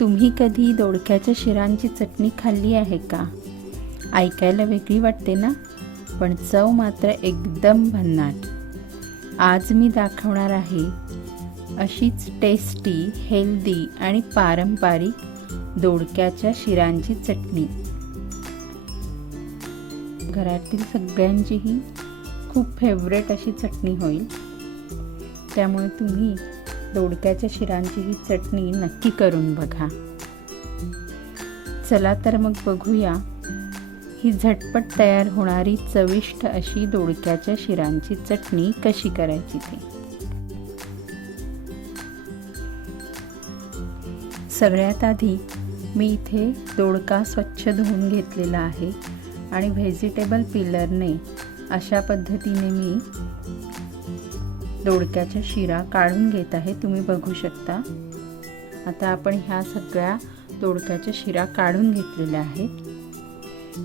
तुम्ही कधी दोडक्याच्या शिरांची चटणी खाल्ली आहे का? ऐकायला वेगळी वाटते ना, पण चव मात्र एकदम भन्नाट. आज मी दाखवणार आहे अशीच टेस्टी, हेल्दी आणि पारंपरिक दोडक्याच्या शिरांची चटणी. घरातील सगळ्यांची ही खूप फेवरेट अशी चटणी होईल. त्यामुळे तुम्ही दोडक्याच्या शिरांची ही चटणी नक्की करून बघा. चला तर मग बघूया ही झटपट तयार होणारी चविष्ट अशी दोडक्याच्या शिरांची चटणी कशी करायची ते. सगळ्यात आधी मी इथे दोडका स्वच्छ धुवून घेतलेला आहे आणि व्हेजिटेबल पिलरने अशा पद्धतीने मी दोडक्याच्या शिरा काढून घेत आहे. तुम्ही बघू शकता. आता आपण ह्या सगळ्या दोडक्याच्या शिरा काढून घेतलेल्या आहेत.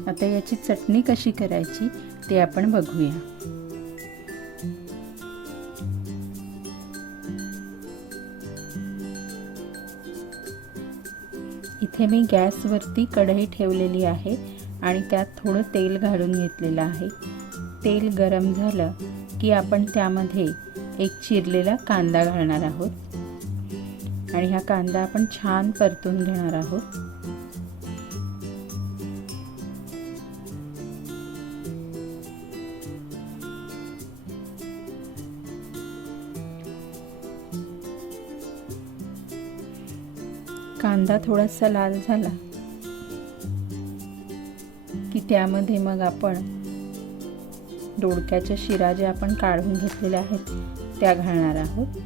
आता याची चटणी कशी करायची ते आपण बघूया. इथे मी गॅसवरती कढई ठेवलेली आहे आणि त्यात थोडं तेल घालून घेतलेलं आहे. तेल गरम झालं की आपण त्यामध्ये एक चिरलेला कांदा घालणार आहोत आणि हा कांदा आपण छान परतून घेणार आहोत. कांदा थोडासा लाल झाला की त्यामध्ये मग आपण दोडक्याच्या शिरा ज्या आपण काढून घेतलेल्या आहेत त्या घालणार आहोत.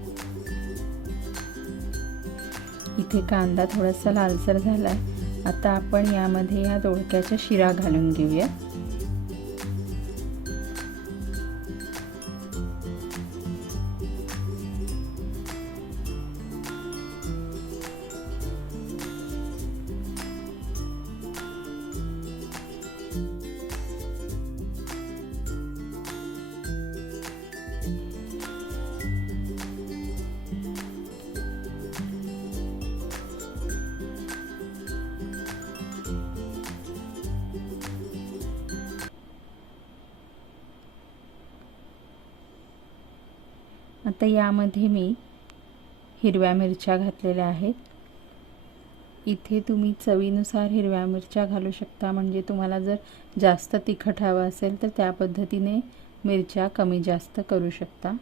इथे कांदा थोडासा लालसर झाला. आता आपण यामध्ये या दोडक्याच्या शिरा घालून घेऊया. आता यामध्ये मी हिरव्या मिरच्या घातलेल्या आहेत. इथे तुम्ही चवीनुसार हिरव्या मिरच्या घालू शकता. म्हणजे तुम्हाला जर जास्त तिखट हवं असेल तर त्या पद्धतीने मिरच्या कमी जास्त करू शकता.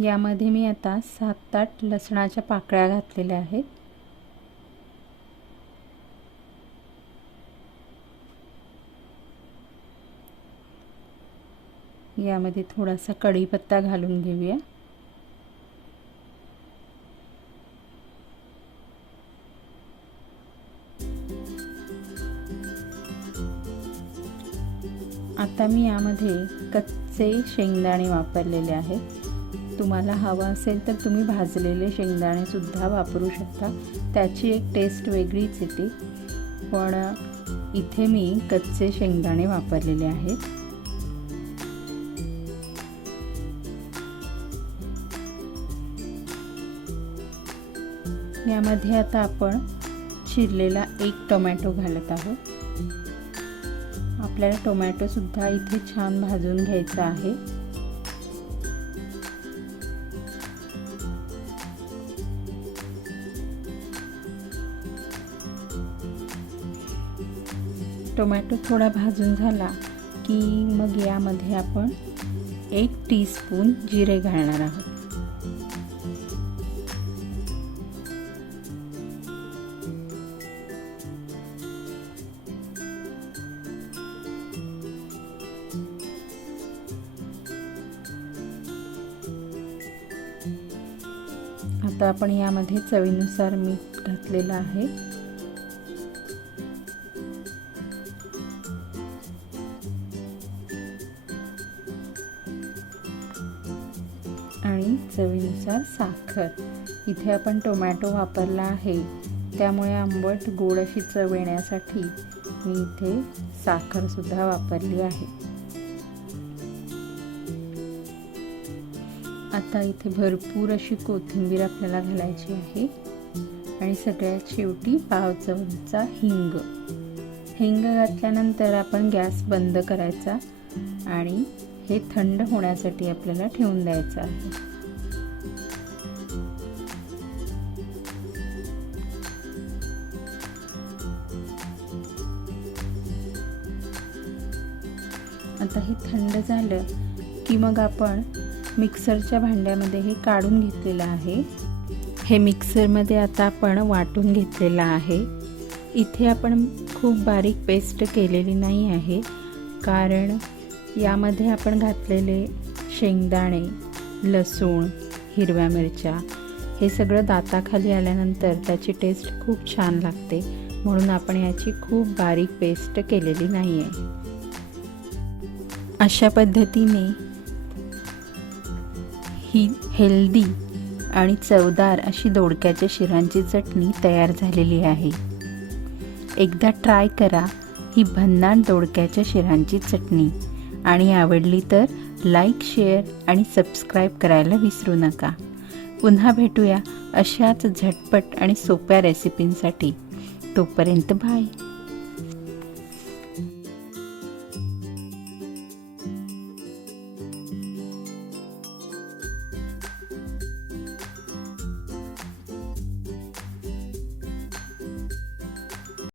यामध्ये मी आता 7-8 लसणाच्या पाकळ्या घातलेल्या आहेत. यामध्ये थोडासा कढीपत्ता घालून घेऊया. आता मी यामध्ये कच्चे शेंगदाणे वापरलेले आहेत. तुम्हाला हवं असेल तर तुम्ही भाजलेले शेंगदाणे सुद्धा वापरू शकता. त्याची एक टेस्ट वेगळीच येते. पण इथे मी कच्चे शेंगदाणे वापरलेले आहेत. यामध्ये आता आपण चिरलेला एक टोमॅटो घालत आहोत. आपल्याला टोमॅटो सुद्धा इथे छान भाजून घ्यायचा आहे. टोमॅटो थोडा भाजून झाला की मग यामध्ये आपण 1 टीस्पून जिरे घालणार आहोत. आता आपण यामध्ये चवीनुसार मीठ घातलेलं आहे. आणि चवीनुसार साखर. इथे आपण टोमॅटो वापरला आहे त्यामुळे आंबट गोड अशी चव येण्यासाठी मी इथे साखर सुद्धा वापरली आहे. आता इथे भरपूर अशी कोथिंबीर आपल्याला घालायची आहे आणि सगळ्यात शेवटी पाव चमचा हिंग. हिंग घातल्यानंतर आपण गॅस बंद करायचा आणि हे थंड होण्यासाठी आपल्याला ठेवून द्यायचं आहे. आता हे थंड झालं की मग आपण मिक्सरच्या भांड्यामध्ये हे काढून घेतलेलं आहे. हे मिक्सरमध्ये आता आपण वाटून घेतलेलं आहे. इथे आपण खूप बारीक पेस्ट केलेली नाही आहे, कारण यामध्ये आपण घातलेले शेंगदाणे, लसूण, हिरव्या मिरच्या हे सगळं दाताखाली आल्यानंतर त्याची टेस्ट खूप छान लागते, म्हणून आपण याची खूप बारीक पेस्ट केलेली नाही आहे. अशा पद्धतीने ही हेल्दी आणि चवदार अशी दोडक्याच्या शिरांची चटणी तयार झालेली आहे. एकदा ट्राय करा ही भन्नाट दोडक्याच्या शिरांची चटणी आणि आवडली तर लाईक, शेअर आणि सबस्क्राईब करायला विसरू नका. पुन्हा भेटूया अशाच झटपट आणि सोप्या रेसिपींसाठी. तोपर्यंत बाय.